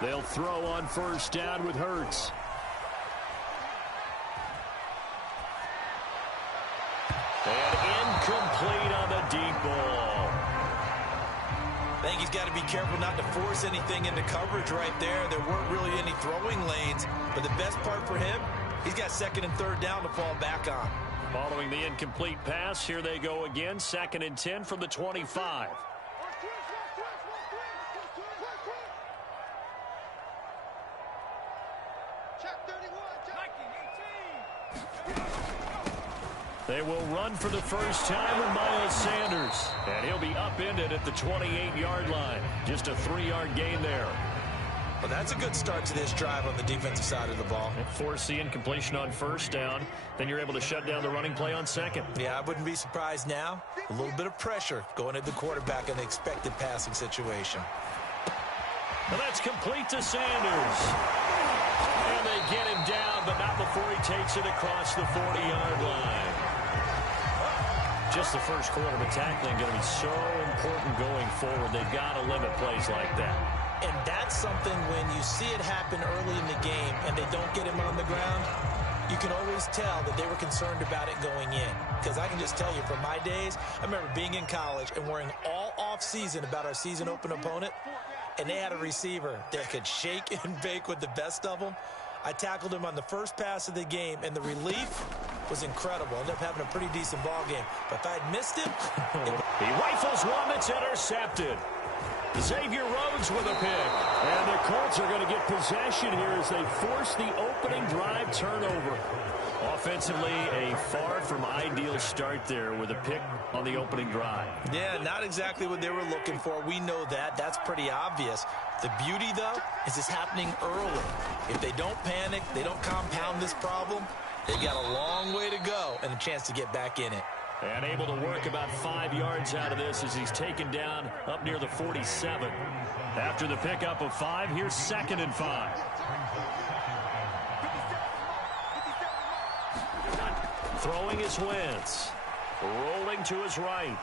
They'll throw on first down with Hurts. And incomplete on the deep ball. I think he's got to be careful not to force anything into coverage right there. There weren't really any throwing lanes, but the best part for him, he's got second and third down to fall back on. Following the incomplete pass, here they go again, 2nd and 10 from the 25. They will run for the first time with Miles Sanders. And he'll be upended at the 28-yard line. Just a 3-yard gain there. Well, that's a good start to this drive on the defensive side of the ball. Force the incompletion on first down. Then you're able to shut down the running play on second. Yeah, I wouldn't be surprised now. A little bit of pressure going at the quarterback in an expected passing situation. And that's complete to Sanders. And they get him down, but not before he takes it across the 40-yard line. Just the first quarter, but tackling going to be so important going forward. They've got to limit plays like that. And that's something when you see it happen early in the game and they don't get him on the ground, you can always tell that they were concerned about it going in. Because I can just tell you from my days, I remember being in college and worrying all off-season about our season open opponent, and they had a receiver that could shake and bake with the best of them. I tackled him on the first pass of the game, and the relief was incredible. Ended up having a pretty decent ball game. But if I had missed him... He rifles one that's intercepted. Xavier Rhodes with a pick. And the Colts are going to get possession here as they force the opening drive turnover. Offensively, a far from ideal start there with a pick on the opening drive. Yeah, not exactly what they were looking for. We know that. That's pretty obvious. The beauty, though, is it's happening early. If they don't panic, they don't compound this problem, they've got a long way to go and a chance to get back in it. And able to work about 5 yards out of this as he's taken down up near the 47. After the pickup of 5, here's 2nd and 5. Throwing is Wentz. Rolling to his right.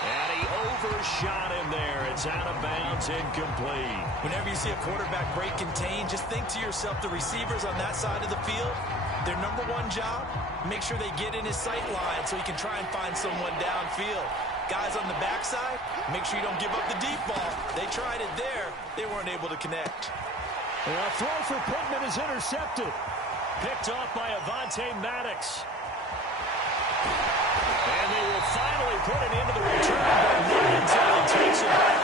And he overshot him there. It's out of bounds, incomplete. Whenever you see a quarterback break contain, just think to yourself, the receivers on that side of the field, their number one job, make sure they get in his sight line so he can try and find someone downfield. Guys on the backside, make sure you don't give up the deep ball. They tried it there. They weren't able to connect. And a throw for Pittman is intercepted. Picked off by Avonte Maddox. And they will finally put it into the return, but not until he takes it back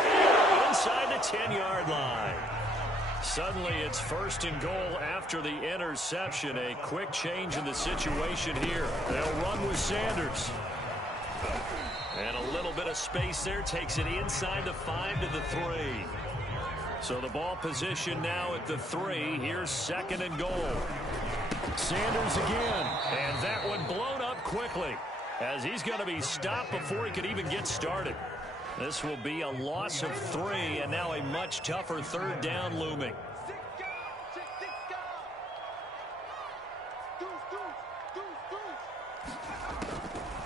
inside the 10-yard line. Suddenly it's 1st and goal after the interception. A quick change in the situation here. They'll run with Sanders. And a little bit of space there. Takes it inside the 5 to the 3. So the ball position now at the 3. Here's 2nd and goal. Sanders again. And that one blown up quickly, as he's going to be stopped before he could even get started. This will be a loss of 3, and now a much tougher 3rd down looming.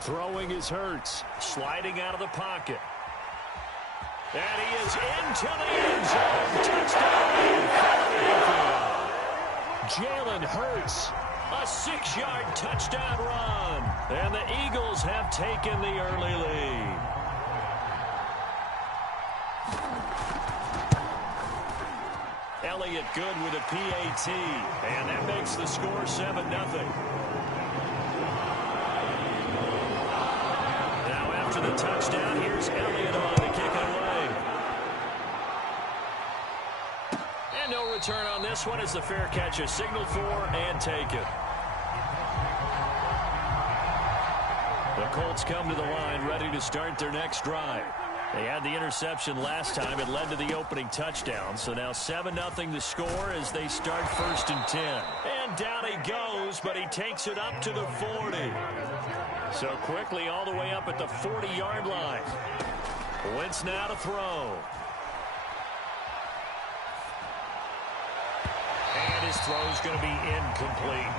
Throwing is Hurts, sliding out of the pocket. And he is into the end zone. Touchdown. Jalen Hurts, a 6-yard touchdown run. And the Eagles have taken the early lead. Elliott good with a PAT. And that makes the score 7-0. Now after the touchdown, here's Elliott on to kick it away. And no return on this one as the fair catch is signaled for and taken. The Colts come to the line ready to start their next drive. They had the interception last time. It led to the opening touchdown. So now 7-0 the score as they start 1st and 10. And down he goes, but he takes it up to the 40. So quickly all the way up at the 40-yard line. Wentz now to throw. And his throw's going to be incomplete.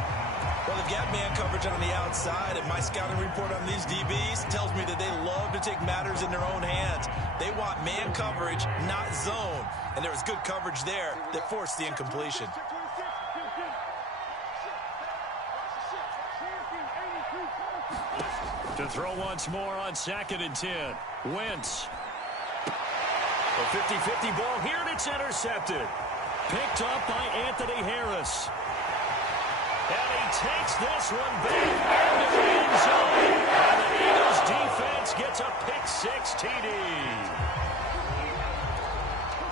Well, they've got man coverage on the outside, and my scouting report on these DBs tells me that they love to take matters in their own hands. They want man coverage, not zone. And there was good coverage there that forced the incompletion. To throw once more on 2nd and 10. Wentz. A 50-50 ball here, and it's intercepted. Picked up by Anthony Harris. And he takes this one back into the end zone. And the Eagles defense gets a pick-6 TD.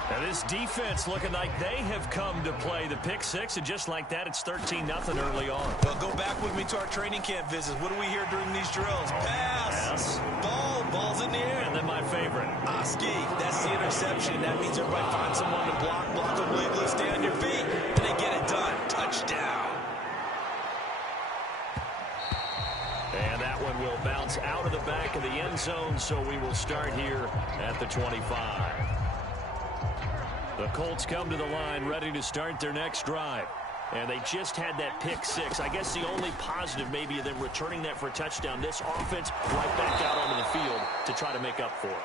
Now this defense looking like they have come to play the pick-6, and just like that, it's 13-0 early on. Well, go back with me to our training camp visits. What do we hear during these drills? Pass. Ball's in the air. And then my favorite. Oski, that's the interception. That means everybody finds someone to block them, leave loose, stay on your feet, and they get it done. Touchdown. And that one will bounce out of the back of the end zone, so we will start here at the 25. The Colts come to the line ready to start their next drive. And they just had that pick-6. I guess the only positive maybe of them returning that for a touchdown. This offense right back out onto the field to try to make up for it.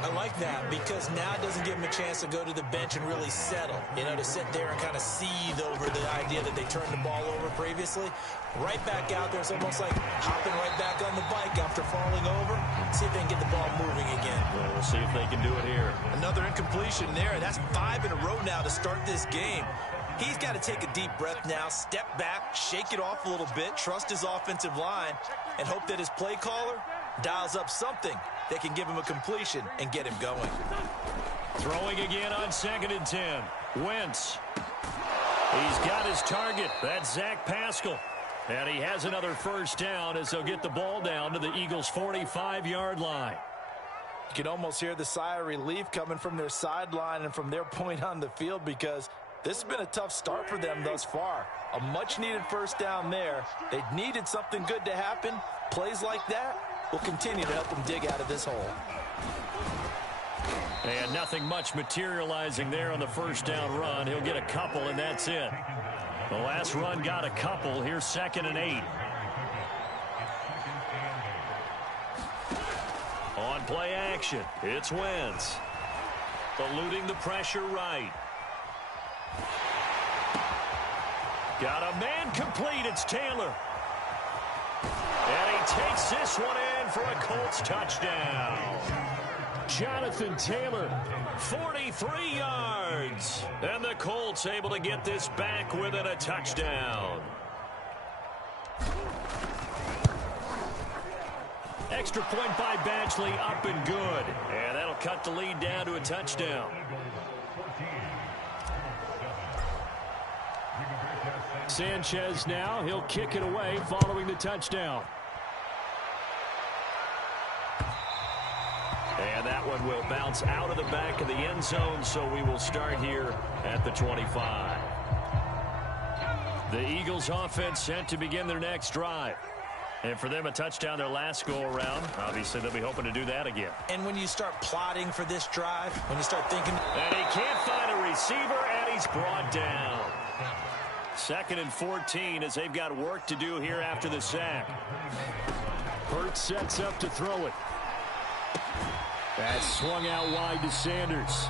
I like that because now it doesn't give them a chance to go to the bench and really settle. You know, to sit there and kind of seethe over the idea that they turned the ball over previously. Right back out there, it's almost like hopping right back on the bike after falling over. See if they can get the ball moving again. Well, we'll see if they can do it here. Another incompletion there. That's 5 in a row now to start this game. He's got to take a deep breath now, step back, shake it off a little bit, trust his offensive line, and hope that his play caller dials up something that can give him a completion and get him going. Throwing again on 2nd and 10. Wentz. He's got his target. That's Zach Pascal. And he has another first down as they'll get the ball down to the Eagles' 45-yard line. You can almost hear the sigh of relief coming from their sideline and from their point on the field because this has been a tough start for them thus far. A much-needed first down there. They needed something good to happen. Plays like that will continue to help them dig out of this hole. And nothing much materializing there on the first down run. He'll get a couple, and that's it. The last run got a couple. Here's 2nd and 8. On play action, it's Wentz. Eluding the pressure right. Got a man complete. It's Taylor. And he takes this one in for a Colts touchdown. Jonathan Taylor, 43 yards. And the Colts able to get this back within a touchdown. Extra point by Badgley, up and good. And that'll cut the lead down to a touchdown. Sanchez now, he'll kick it away following the touchdown. And that one will bounce out of the back of the end zone, so we will start here at the 25. The Eagles offense set to begin their next drive. And for them, a touchdown their last go-around. Obviously, they'll be hoping to do that again. And when you start plotting for this drive, when you start thinking... And he can't find a receiver, and he's brought down. 2nd and 14 as they've got work to do here after the sack. Hurts sets up to throw it. That's swung out wide to Sanders.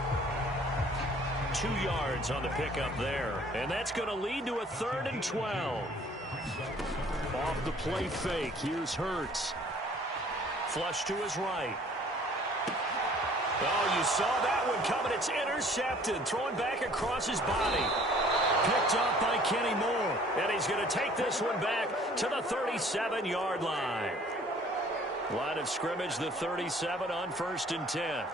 2 yards on the pickup there. And that's going to lead to a 3rd and 12. Off the play fake. Here's Hurts. Flush to his right. Oh, you saw that one coming. It's intercepted. Throwing back across his body. Picked up by Kenny Moore. And he's going to take this one back to the 37-yard line. Line of scrimmage, the 37 on 1st and 10.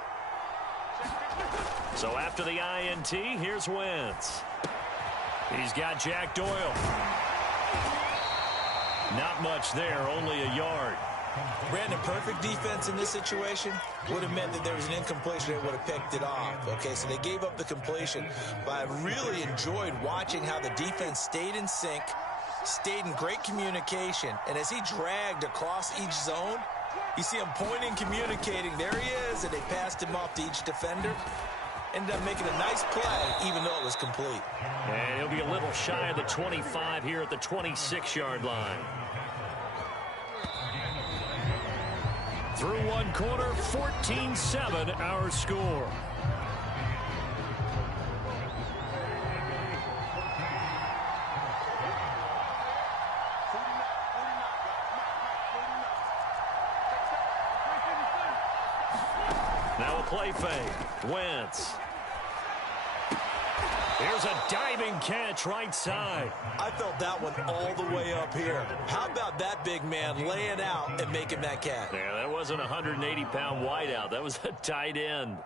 So after the INT, here's Wentz. He's got Jack Doyle. Not much there, only a yard. Brandon, perfect defense in this situation would have meant that there was an incompletion. They would have picked it off. Okay, so they gave up the completion. But I really enjoyed watching how the defense stayed in sync, stayed in great communication. And as he dragged across each zone, you see him pointing, communicating. There he is, and they passed him off to each defender. Ended up making a nice play, even though it was complete. And he'll be a little shy of the 25 here at the 26-yard line. Through one quarter, 14-7 our score. Now a play fake. Wentz. Here's a diving catch right side. I felt that one all the way up here. How about that big man laying out and making that catch? Yeah, that wasn't a 180-pound wideout. That was a tight end.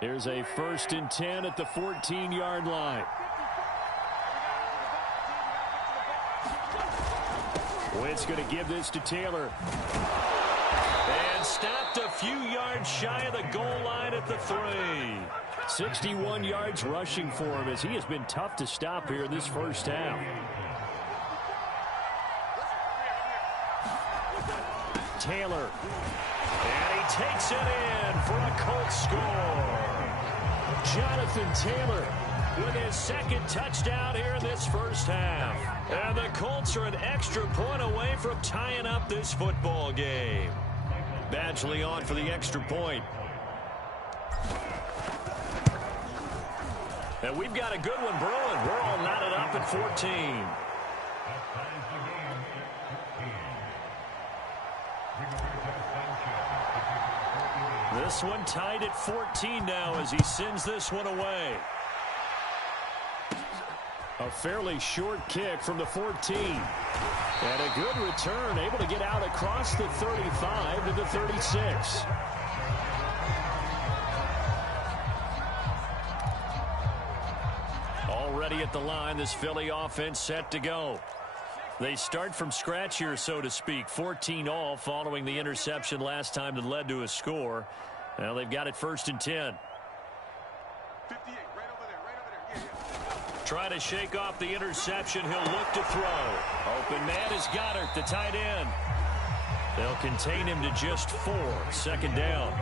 Here's a 1st and 10 at the 14-yard line. Wentz going to give this to Taylor. And stopped a few yards shy of the goal line at the 3. 61 yards rushing for him as he has been tough to stop here this first half. Taylor. And he takes it in for a Colts score. Jonathan Taylor with his 2nd touchdown here in this first half. And the Colts are an extra point away from tying up this football game. Badgley on for the extra point. And we've got a good one brewing. We're all knotted up at 14. This one tied at 14 now as he sends this one away. A fairly short kick from the 14. And a good return, able to get out across the 35 to the 36. Already at the line, this Philly offense set to go. They start from scratch here, so to speak. 14 all following the interception last time that led to a score. Now they've got it 1st and 10. 58, right over there. Yeah. Try to shake off the interception. He'll look to throw. Open man is Goddard, the tight end. They'll contain him to just 4. 2nd down.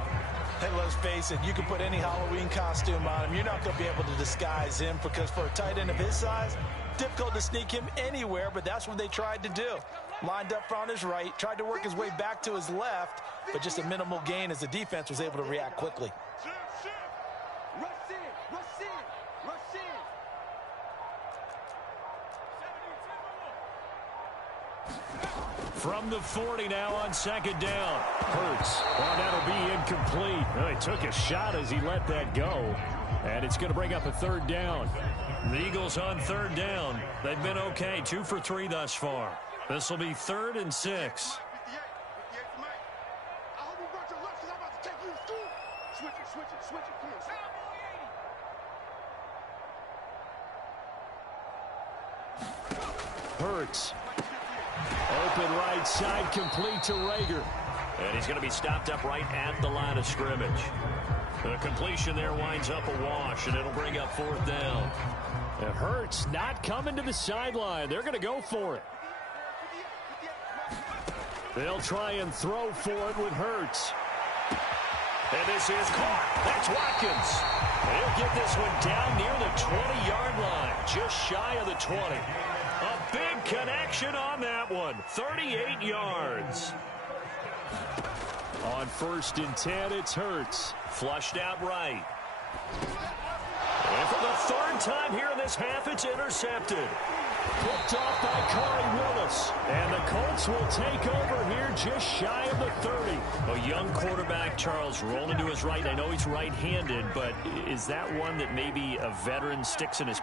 Hey, let's face it, you can put any Halloween costume on him. You're not going to be able to disguise him because for a tight end of his size, difficult to sneak him anywhere, but that's what they tried to do. Lined up on his right, tried to work his way back to his left, but just a minimal gain as the defense was able to react quickly. Rush in. From the 40 now on 2nd down. Hurts. Well, that'll be incomplete. Well, he took a shot as he let that go. And it's going to bring up a 3rd down. The Eagles on 3rd down. They've been okay. 2 for 3 thus far. This will be 3rd and 6. 58 to Mike. I hope you brought your lunch because I'm about to take you to school. Switch it. Come on. Hurts. Open right side, complete to Rager. And he's going to be stopped up right at the line of scrimmage. The completion there winds up a wash, and it'll bring up 4th down. And Hurts not coming to the sideline. They're going to go for it. They'll try and throw for it with Hurts. And this is caught. That's Watkins. And he'll get this one down near the 20-yard line, just shy of the 20. A big connection on that one. 38 yards. On 1st and 10, it's Hurts. Flushed out right. And for the 3rd time here in this half, it's intercepted. Picked off by Corey Willis. And the Colts will take over here just shy of the 30. A young quarterback, Charles, rolling to his right. I know he's right-handed, but is that one that maybe a veteran sticks in his...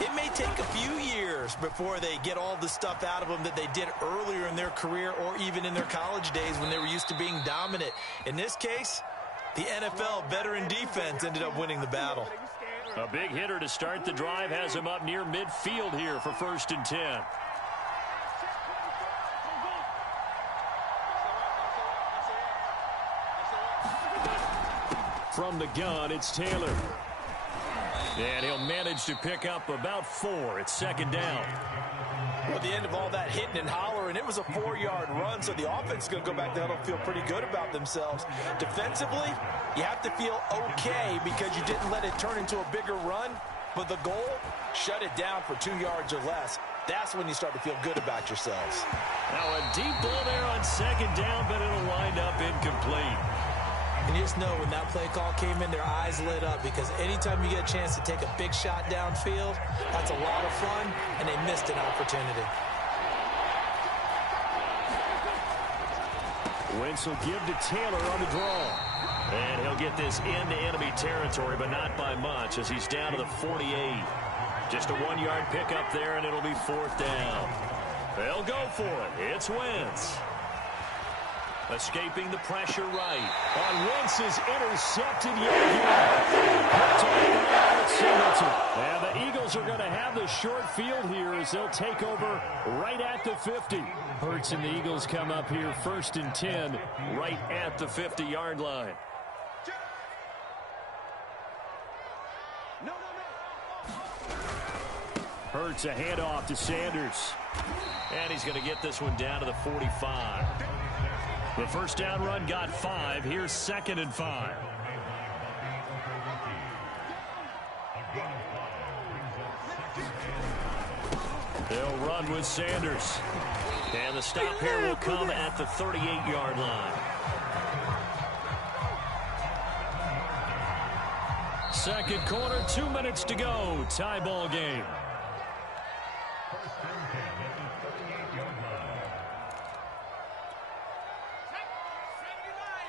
It may take a few years before they get all the stuff out of them that they did earlier in their career or even in their college days when they were used to being dominant. In this case, the NFL veteran defense ended up winning the battle. A big hitter to start the drive has him up near midfield here for 1st and 10. From the gun, it's Taylor. And he'll manage to pick up about 4. It's 2nd down. Well, at the end of all that hitting and hollering, it was a 4-yard run, so the offense is going to go back there and feel pretty good about themselves. Defensively, you have to feel okay because you didn't let it turn into a bigger run, but the goal, shut it down for 2 yards or less. That's when you start to feel good about yourselves. Now a deep ball there on second down, but it'll wind up incomplete. And you just know when that play call came in, their eyes lit up, because anytime you get a chance to take a big shot downfield, that's a lot of fun, and they missed an opportunity. Wentz will give to Taylor on the draw. And he'll get this into enemy territory, but not by much, as he's down to the 48. Just a 1-yard pickup there, and it'll be 4th down. They'll go for it. It's Wentz. Escaping the pressure right. On Wentz is intercepted yet again. And the Eagles are going to have the short field here as they'll take over right at the 50. Hurts and the Eagles come up here 1st and 10 right at the 50-yard line. Hurts a handoff to Sanders. And he's going to get this one down to the 45. The first down run got 5. Here's 2nd and 5. They'll run with Sanders. And the stop here will come at the 38-yard line. Second quarter, 2 minutes to go. Tie ball game.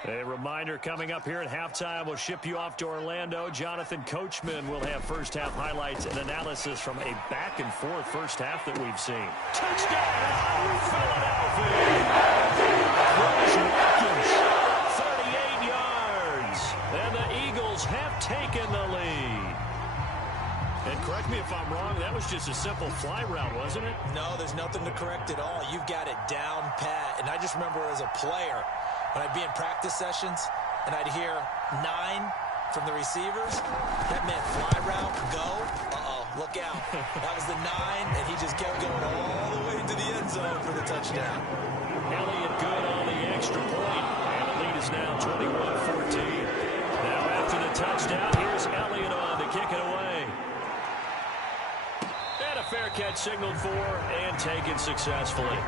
A reminder coming up here at halftime, we'll ship you off to Orlando. Jonathan Coachman will have first half highlights and analysis from a back and forth first half that we've seen. Touchdown, Philadelphia! Chris Watkins, 38 yards. And the Eagles have taken the lead. And correct me if I'm wrong, that was just a simple fly route, wasn't it? No, there's nothing to correct at all. You've got it down pat. And I just remember as a player, when I'd be in practice sessions and I'd hear 9 from the receivers, that meant fly route, go, look out. That was the 9, and he just kept going all the way to the end zone for the touchdown. Elliott good on the extra point, and the lead is now 21-14. Now after the touchdown, here's Elliott on to kick it away. And a fair catch signaled for and taken successfully.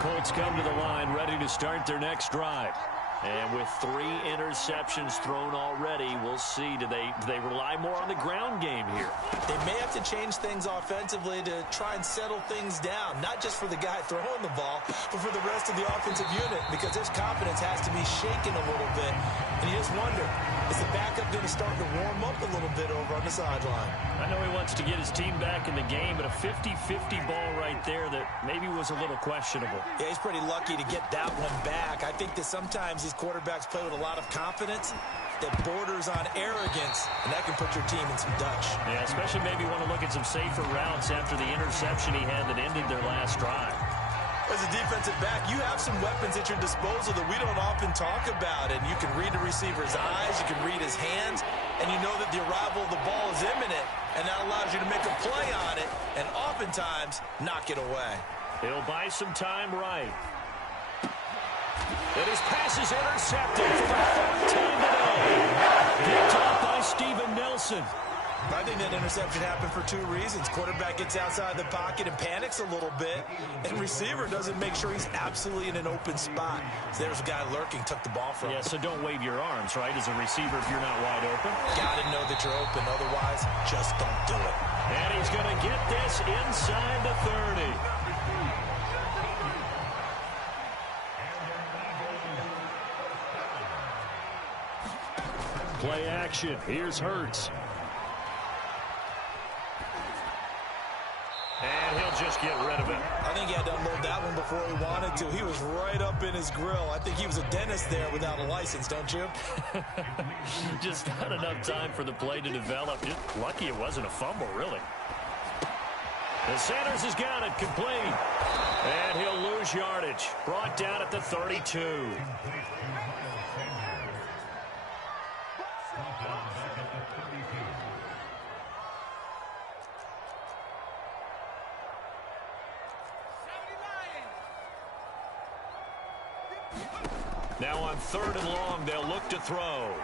Colts come to the line ready to start their next drive. And with 3 interceptions thrown already, we'll see. Do they rely more on the ground game here? They may have to change things offensively to try and settle things down, not just for the guy throwing the ball, but for the rest of the offensive unit, because his confidence has to be shaken a little bit. And you just wonder, is the backup going to start to warm up a little bit over on the sideline? I know he wants to get his team back in the game, but a 50-50 ball right there that maybe was a little questionable. Yeah, he's pretty lucky to get that one back. I think that sometimes these quarterbacks play with a lot of confidence that borders on arrogance, and that can put your team in some dutch. Yeah, especially maybe want to look at some safer routes after the interception he had that ended their last drive. As a defensive back, you have some weapons at your disposal that we don't often talk about, and you can read the receiver's eyes, you can read his hands, and you know that the arrival of the ball is imminent, and that allows you to make a play on it and oftentimes knock it away. He'll buy some time right. And his pass is intercepted for the 3rd time today. Picked off by Steven Nelson. I think that interception happened for 2 reasons. Quarterback gets outside the pocket and panics a little bit, and receiver doesn't make sure he's absolutely in an open spot. So there's a guy lurking, took the ball from him. Yeah, so don't wave your arms, right, as a receiver if you're not wide open. Got to know that you're open, otherwise just don't do it. And he's going to get this inside the 30. Play action. Here's Hurts. And he'll just get rid of it. I think he had to unload that one before he wanted to. He was right up in his grill. I think he was a dentist there without a license, don't you? Just not enough time for the play to develop. Just lucky it wasn't a fumble, really. And Sanders has got it complete. And he'll lose yardage. Brought down at the 32. Now on 3rd and long, they'll look to throw.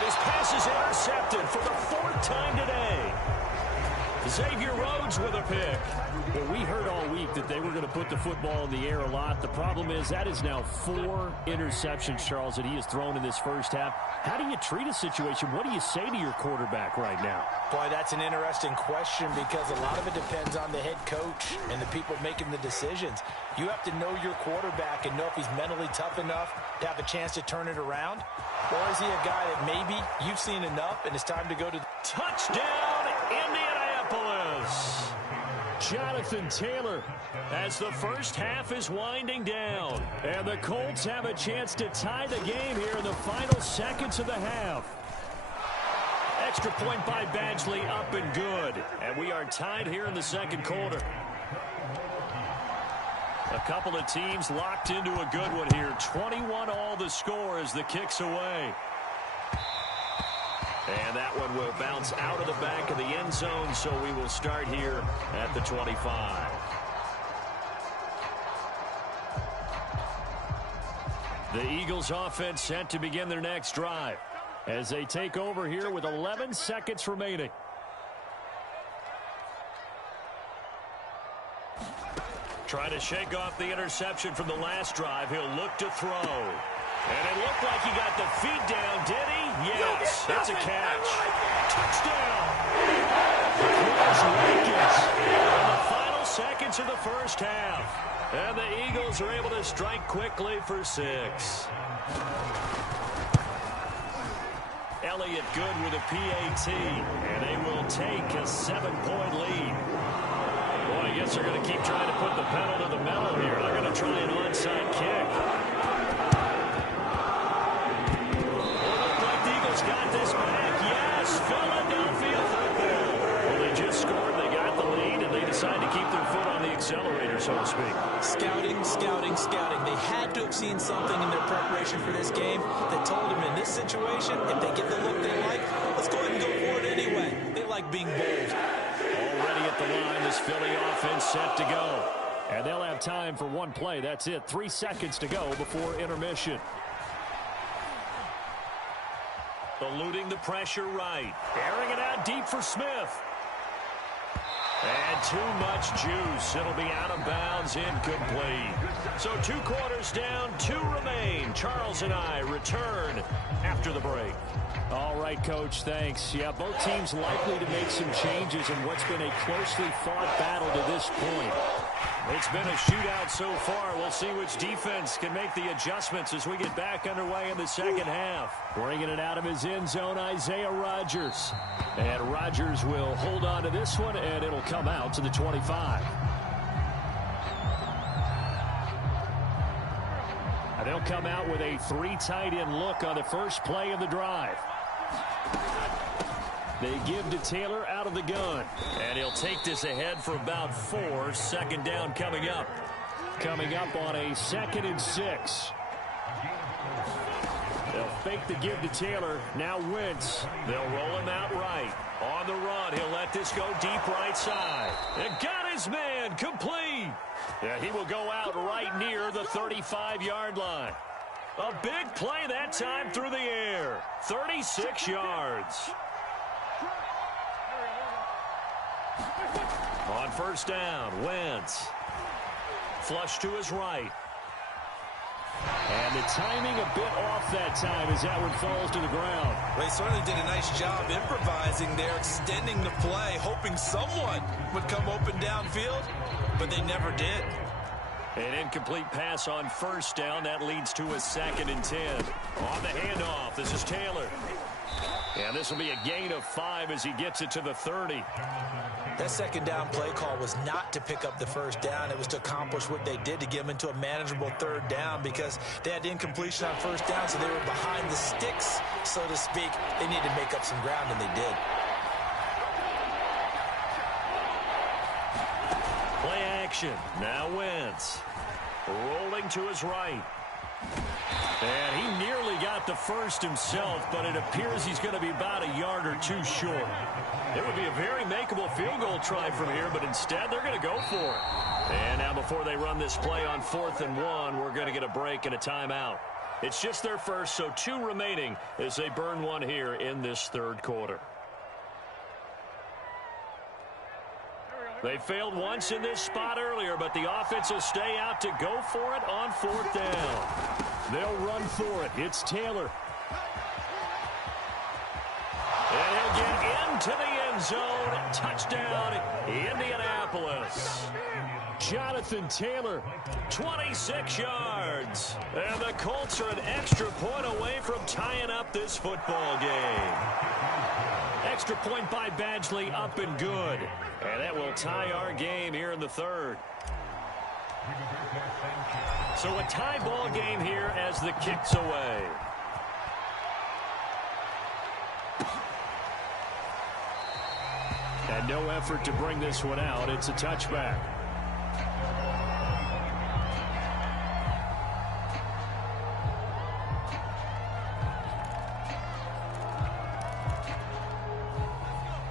And his pass is intercepted for the 4th time today. Xavier Rhodes with a pick. Well, we heard all week that they were going to put the football in the air a lot. The problem is that is now 4 interceptions, Charles, that he has thrown in this first half. How do you treat a situation? What do you say to your quarterback right now? Boy, that's an interesting question because a lot of it depends on the head coach and the people making the decisions. You have to know your quarterback and know if he's mentally tough enough to have a chance to turn it around. Or is he a guy that maybe you've seen enough and it's time to go to the touchdown, Indianapolis. Jonathan Taylor as the first half is winding down. And the Colts have a chance to tie the game here in the final seconds of the half. Extra point by Badgley, up and good. And we are tied here in the second quarter. A couple of teams locked into a good one here. 21-all the score as the kick's away. And that one will bounce out of the back of the end zone, so we will start here at the 25. The Eagles offense set to begin their next drive as they take over here with 11 seconds remaining. Trying to shake off the interception from the last drive. He'll look to throw. And it looked like he got the feet down, did he? Yes, it's a catch. Touchdown! In the final seconds of the first half. And the Eagles are able to strike quickly for 6. Elliott good with a PAT. And they will take a 7-point lead. Boy, I guess they're going to keep trying to put the pedal to the metal here. They're going to try an onside kick. Got this back. Yes, Philadelphia football. Well, they just scored. They got the lead, and they decide to keep their foot on the accelerator, so to speak. Scouting, scouting, scouting. They had to have seen something in their preparation for this game that told them in this situation, if they get the look they like, let's go ahead and go for it anyway. They like being bold. Already at the line, this Philly offense set to go. And they'll have time for one play. That's it. 3 seconds to go before intermission. Eluding the pressure right. Airing it out deep for Smith. And too much juice. It'll be out of bounds, incomplete. So 2 quarters down, 2 remain. Charles and I return after the break. All right, Coach, thanks. Yeah, both teams likely to make some changes in what's been a closely fought battle to this point. It's been a shootout so far. We'll see which defense can make the adjustments as we get back underway in the second half. Bringing it out of his end zone, Isaiah Rodgers. And Rodgers will hold on to this one, and it'll come out to the 25. And they'll come out with a 3 tight end look on the first play of the drive. They give to Taylor out of the gun. And he'll take this ahead for about 4. Second down coming up. Coming up on a 2nd and 6. They'll fake the give to Taylor. Now Wentz. They'll roll him out right. On the run, he'll let this go deep right side. And got his man complete. Yeah, he will go out right near the 35-yard line. A big play that time through the air. 36 yards. On first down, Wentz. Flush to his right. And the timing a bit off that time as that one falls to the ground. Well, he certainly did a nice job improvising there, extending the play, hoping someone would come open downfield, but they never did. An incomplete pass on first down. That leads to a 2nd and 10. On the handoff, this is Taylor. And this will be a gain of 5 as he gets it to the 30. That second down play call was not to pick up the first down. It was to accomplish what they did to get them into a manageable 3rd down because they had incompletion on first down, so they were behind the sticks, so to speak. They needed to make up some ground, and they did. Play action. Now Wentz. Rolling to his right. And he nearly got the first himself, but it appears he's going to be about a yard or 2 short. It would be a very makeable field goal try from here, but instead they're going to go for it. And now before they run this play on 4th and 1, we're going to get a break and a timeout. It's just their first, so 2 remaining as they burn one here in this third quarter. They failed once in this spot earlier, but the offense will stay out to go for it on 4th down. They'll run for it. It's Taylor. And he'll get into the end zone. Touchdown, Indianapolis. Jonathan Taylor. 26 yards. And the Colts are an extra point away from tying up this football game. Extra point by Badgley, up and good. And that will tie our game here in the third. So a tie ball game here as the kick's away. And no effort to bring this one out. It's a touchback.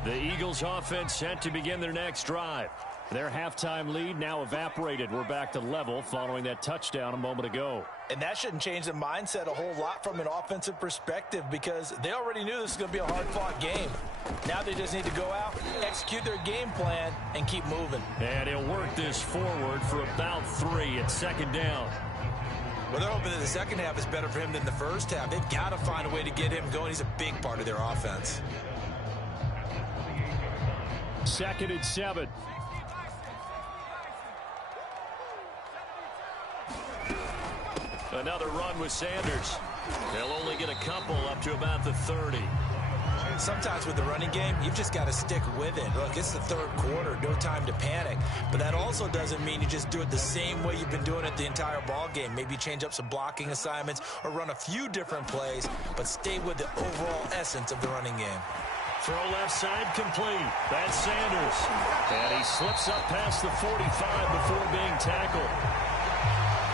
The Eagles offense set to begin their next drive. Their halftime lead now evaporated. We're back to level following that touchdown a moment ago. And that shouldn't change the mindset a whole lot from an offensive perspective because they already knew this was going to be a hard-fought game. Now they just need to go out, execute their game plan, and keep moving. And he'll work this forward for about 3 at 2nd down. Well, they're hoping that the second half is better for him than the first half. They've got to find a way to get him going. He's a big part of their offense. 2nd and 7. Another run with Sanders. They'll only get a couple up to about the 30. Sometimes with the running game, you've just got to stick with it. Look, it's the third quarter, no time to panic. But that also doesn't mean you just do it the same way you've been doing it the entire ball game. Maybe change up some blocking assignments or run a few different plays, but stay with the overall essence of the running game. Throw left side complete. That's Sanders. And he slips up past the 45 before being tackled.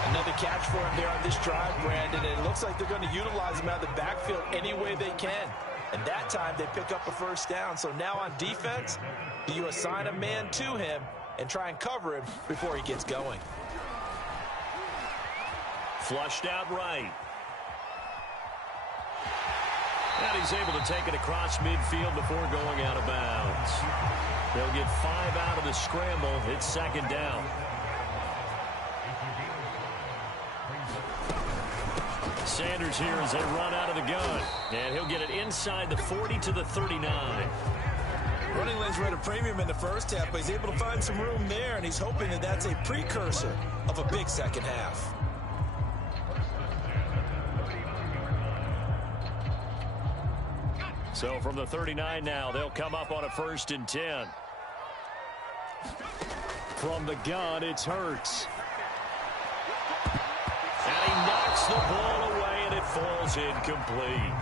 Another catch for him there on this drive, Brandon. And it looks like they're going to utilize him out of the backfield any way they can. And that time they pick up a first down. So now on defense, do you assign a man to him and try and cover him before he gets going? Flushed out right. And he's able to take it across midfield before going out of bounds. They'll get 5 out of the scramble. It's 2nd down. Sanders here as they run out of the gun. And he'll get it inside the 40 to the 39. Running lanes were at a premium in the first half, but he's able to find some room there, and he's hoping that that's a precursor of a big second half. So from the 39 now, they'll come up on a 1st and 10. From the gun, it's Hurts. And he knocks the ball away, and it falls incomplete.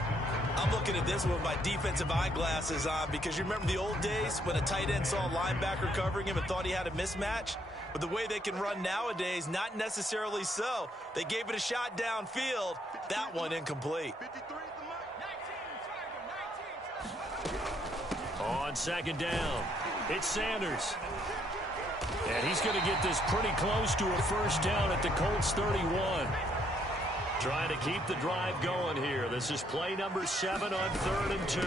I'm looking at this with my defensive eyeglasses on because you remember the old days when a tight end saw a linebacker covering him and thought he had a mismatch? But the way they can run nowadays, not necessarily so. They gave it a shot downfield. That one incomplete. On 2nd down, it's Sanders. And he's going to get this pretty close to a first down at the Colts 31. Trying to keep the drive going here. This is play number 7 on 3rd and 2.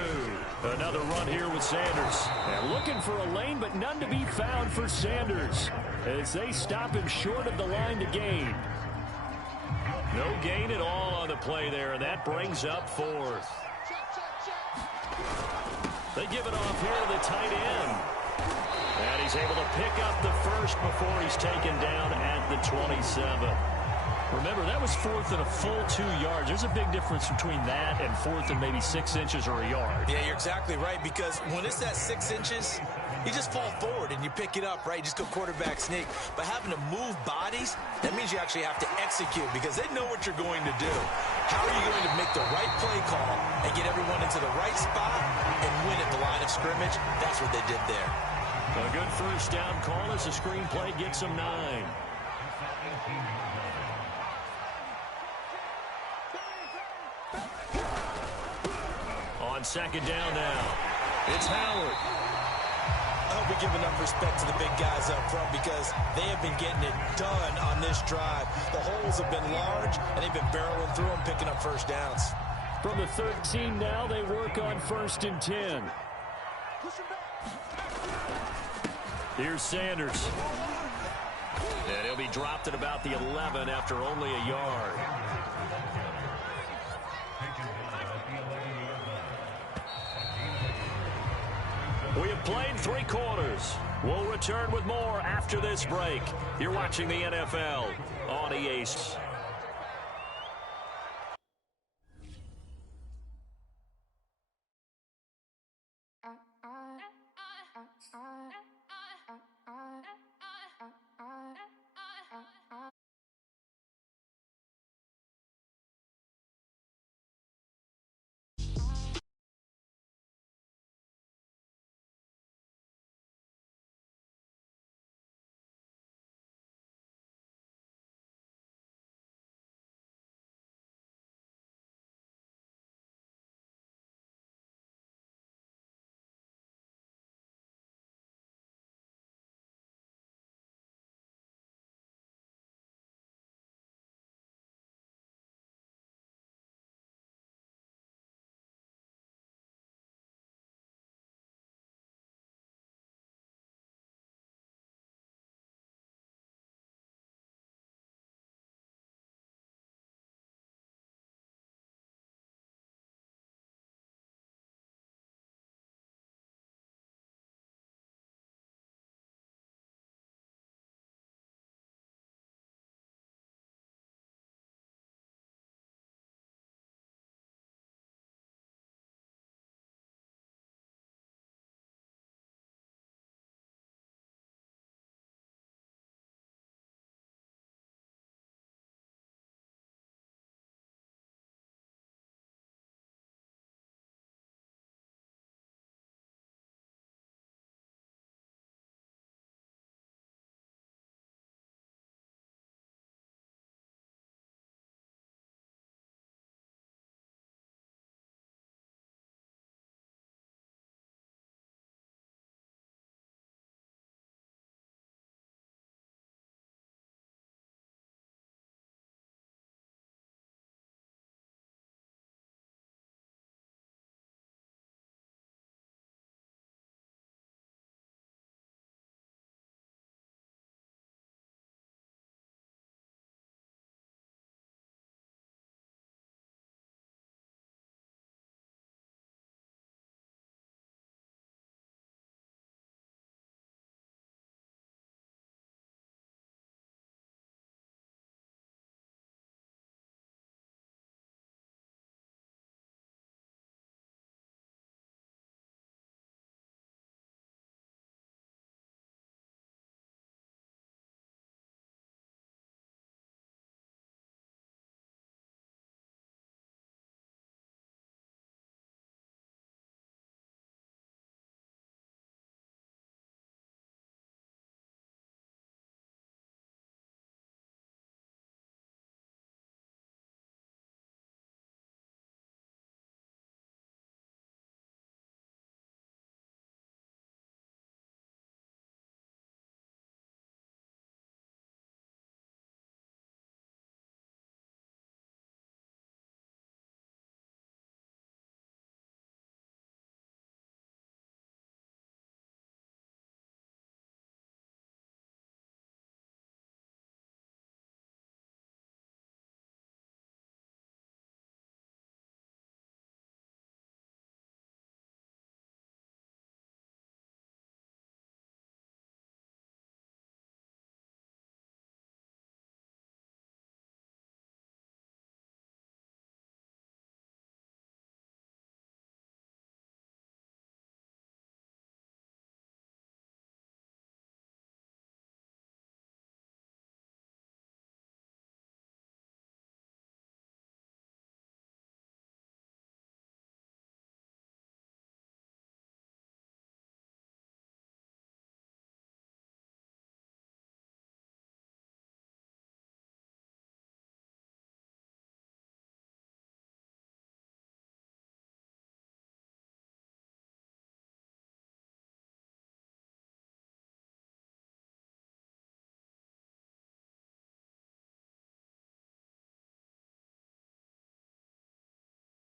Another run here with Sanders. And looking for a lane, but none to be found for Sanders as they stop him short of the line to gain. No gain at all on the play there, and that brings up 4th. They give it off here to the tight end. And he's able to pick up the first before he's taken down at the 27. Remember, that was 4th and a full 2 yards. There's a big difference between that and 4th and maybe 6 inches or a yard. Yeah, you're exactly right, because when it's that 6 inches, you just fall forward and you pick it up, right? You just go quarterback sneak. But having to move bodies, that means you actually have to execute because they know what you're going to do. How are you going to make the right play call and get everyone into the right spot and win at the line of scrimmage? That's what they did there. A good first down call as the screenplay gets them 9. On 2nd down now, it's Howard. hope we give enough respect to the big guys up front because they have been getting it done on this drive. The holes have been large, and they've been barreling through them, picking up first downs. From the 13 now, they work on 1st and 10. Here's Sanders. And he'll be dropped at about the 11 after only a yard. We have played 3 quarters. We'll return with more after this break. You're watching the NFL on EA.